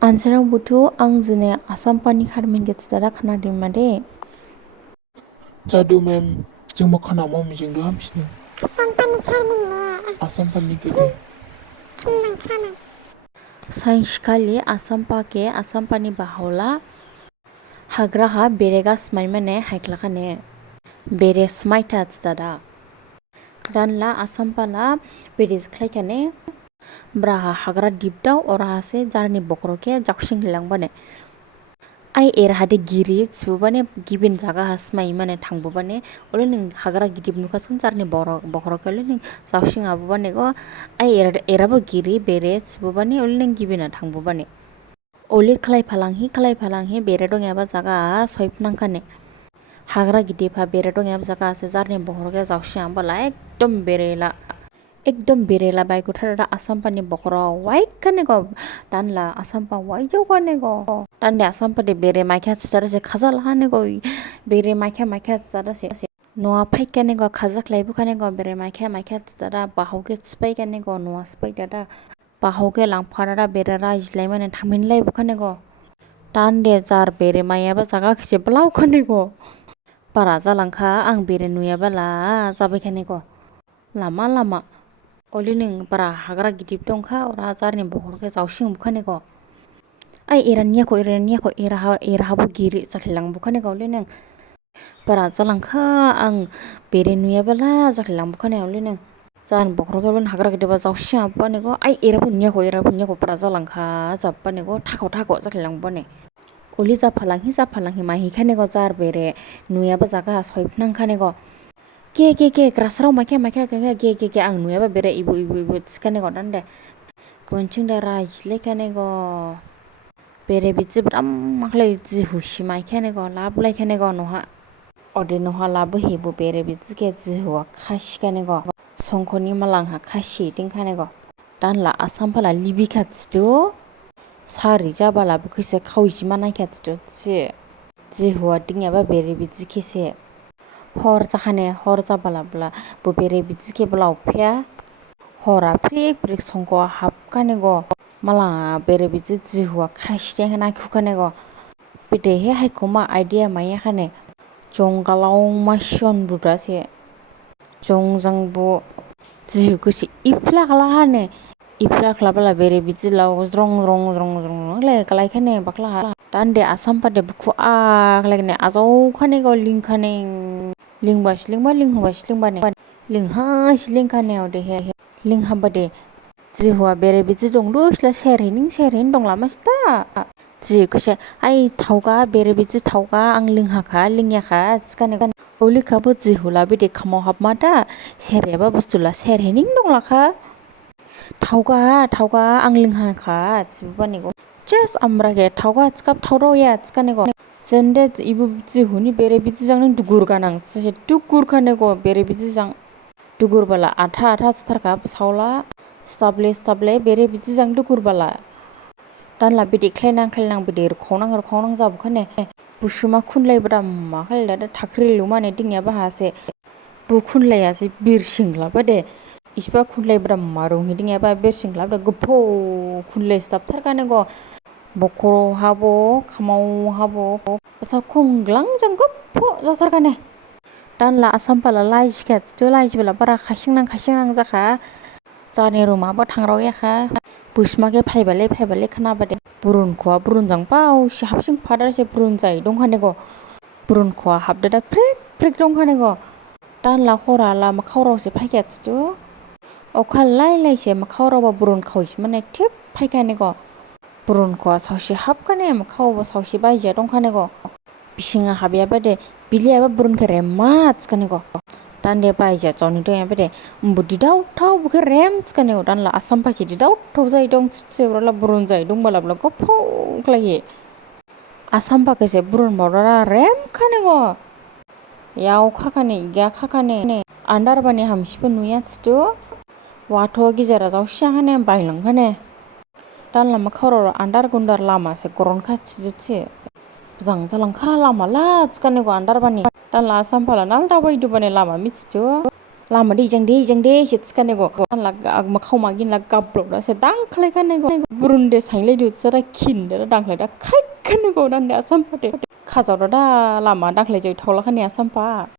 안쓰러부터 앙즈네 아삼파니 카르민 게츠다라 카나디마데 जादु मैम जों मा खानामा मिजिंदो हामसिनो Asampan ikarminnya. आसाम पाननि गेदे Tenang kana. साइन्सखालि आसामपाके आसामपानि बाहावला हाग्राहा बेरेगा स्माइ माने हाइख्लाखाने बेरे स्माइटा tstada दानला आसामपाला बेरे खलायखाने ब्राहा हाग्रा दिपदाव अराहासे जारनि बकरके जाखसिं हिलांबाने आइ एरहादे गिरि थिबुबाने गिबिन जागा हासमाइ माने थांबुबाने ओले नों हाग्रा गिदिब नुखासुन जारनि बकरके ओले नों जावसिं आबुबाने गो आइ एराबो गिरि बेरे थिबुबाने ओले नों गिबिना थांबुबाने ओले खालाय फालांहि बेरे दंयाबा जागा सयफनांखाने हाग्रा गिदिबहा बेरे दंयाबा जागा से जारनि बकरके जावसिं आबला एकदम बेरेला बाइकुथारा आसामपानि बकराव वाइकाने गो दानला आसामपा वाइजौगाने गो दानदे आसामपादे बेरे माइखा थिसारा से खाजालाहाने गो बेरे माइखा थिसारा से न'आ फाइकाने गो खाजाख्लायबुखाने गो बेरे माइखा थिसारा बाहावके थिपाइकाने गो न'आ सिपाइदादा बाहावके लांफारादा बेरेरा इज्लाय माने थामिनलाय बुखाने गो दानदे जार बेरे माइयाबा जागा खिसे ब्लावखाने गो बारा जालांखा आं बेरे नुयाबाला जाबायखाने गो लामा ओले नों बारा हाग्रा गिदिब दंखा अरा जारनि बकरके जावसिं बुखाने गो आइ एरानियाखो एराहाबो गिरि जाख्लायलां बुखाने गो ओले नों बारा जालांखा आं बेरे नुयाबाला जाख्लायलां बुखाने ओले नों जारनि बकरके ओले हाग्रा गिदिबा जावसिं आबुबाने गो आइ एराबो नुयाखो बारा जालांखा जाबबाने गो थाख' जाख्लायलां बुबाने ओले जाफालांहि माहिखाने गो जार बेरे नुयाबा जागा सयफनांखाने गो के ग्रासाराव माइखा के आं नुयाबा बेरे इबु थिखाने गो दानदे बोनथिंदा रायज्लायखाने गो बेरे बिदि ब्राम माखलाय जिहुसि माइखाने गो लाबलायखाने गो नहा अदे नहा लाबो हेबु बेरे बिदिके जिहुआ खासिखाने गो संखनि मालांहा खासि दिंखाने गो दानला आसामफाला लिबिखा थिदु सारि जाबाला बुखैसे खावजिमा नायखा थिदु जिहुआ दिंयाबा बेरे बिदिकेसे हर जाबाला बो बेरे बिदिके ब्लावफिया हरा फ्रिक संख'आ हाबखाने गो माला बेरे बिदि जिहुआ खासिदें नायखुखाने गो बिदेहे हायखमा आइडिया मायाखाने जंगालाव मासियन बुदासे जंजांबु जिहुखोसे इफ्ला खालाबाला बेरे बिदि लाव ज्रं लायखाने बाख्ला दानदे आसामपादे बुखु आगलायखाने आजावखाने गो लिंखाने लिंहासि लिंखाने अदेहे लिंहाबादे जिहुआ बेरे बिदि दंदु सिला सेरहैन दंला मासिता जिहुखोसे आइ थावगा बेरे बिदि थावगा आं लिंयाखा थिखाने ओलिखाबो जिहुला बिदि खामाव हाबमादा सेरेबा बुस्थुला सेरहैनिं दंलाखा थावगा आं लिंहाखा थिबुबाने गो जास्ट आमब्राके थावगा थिखाब थावदावया थिखाने गो जेनदे इबु जिहुनि बेरे बिदिजां नों दुगुर गानां सासे दुगुरखाने गो बेरे बिदिजां दुगुरबाला आथा सुथारखा सावला स्टाब्ले बेरे बिदिजां दुगुरबाला दानला बिदि ख्लायनां बिदि रखावनां जाबुखाने बुसुमा खुनलायब्रा मा खालायदा थाख्रिलु माने दिंयाबा हासे बुखुनलायासे बिरसिंलाबा दे इसिबा खुनलायब्रा मारौहि दिंयाबा बिरसिंलाबा गोफौ खुनलाय स्टाबथारखाने गो बकरो हाबो खामाव हाबो बसा खुंग्लांजों गोफौ जाथारखाने दानला आसामपाला लाजिखा थिथु लाजिबाला बारा खायसिंनां जाखा जारनि रुमाबो थांरावयाखा बुसमाके फायबाले खोनाबादे बुरुनजां बावसि हाबसिं फादारसे बुरुन जायै दंखाने गो बुरुनख'आ हाबदोदा फ्रिक दंखाने गो दानला हरा लामा खावरावसे फायखा थिथु अखा लायलायसे खावरावबा बुरुन खावसि माने थिब फायखाने गो बुरुनख'आ सावसि हाबखाने खावबा सावसि बायजिया दंखाने गो बिसिङा हाबयाबादे बिलियाबा बुरुनखे रेमा थिखाने गो दानदे बायजिया जनि दंयाबादे उमबु दिदावथाव बुखे रेम थिखाने गो दानला आसामपासि दिदावथाव जायै दं थिसेब्राला बुरुन जायै दंबालाब्ला गोफौ क्लाये आसामपाकेसे बुरुन बावदारा रेम खाने गो याव खाखाने आन्दारबानि हामसिबो नुया थिथु वाथ' गिजारा जावसियाखाने बायलांखाने दानला खावराव आन्दार गुन्दार लामासे गरनखा थिजुथि मोजां जालांखा लामाला थिखाने गो आन्दारबानि दानला आसामपाला नालदा बायदुबाने लामा मिथिथु लामा दैजों दे सिटसखानेगो आनला खाव मागिनला गाब्रबला से दांख्लायखानेगो बुरुनदे साइलायदो सरा खिनदो दांख्लायदा खायखानेगो दान्ने आसामपाते खाजावदा दा लामा दांख्लायजों थावलाखाने आसामपा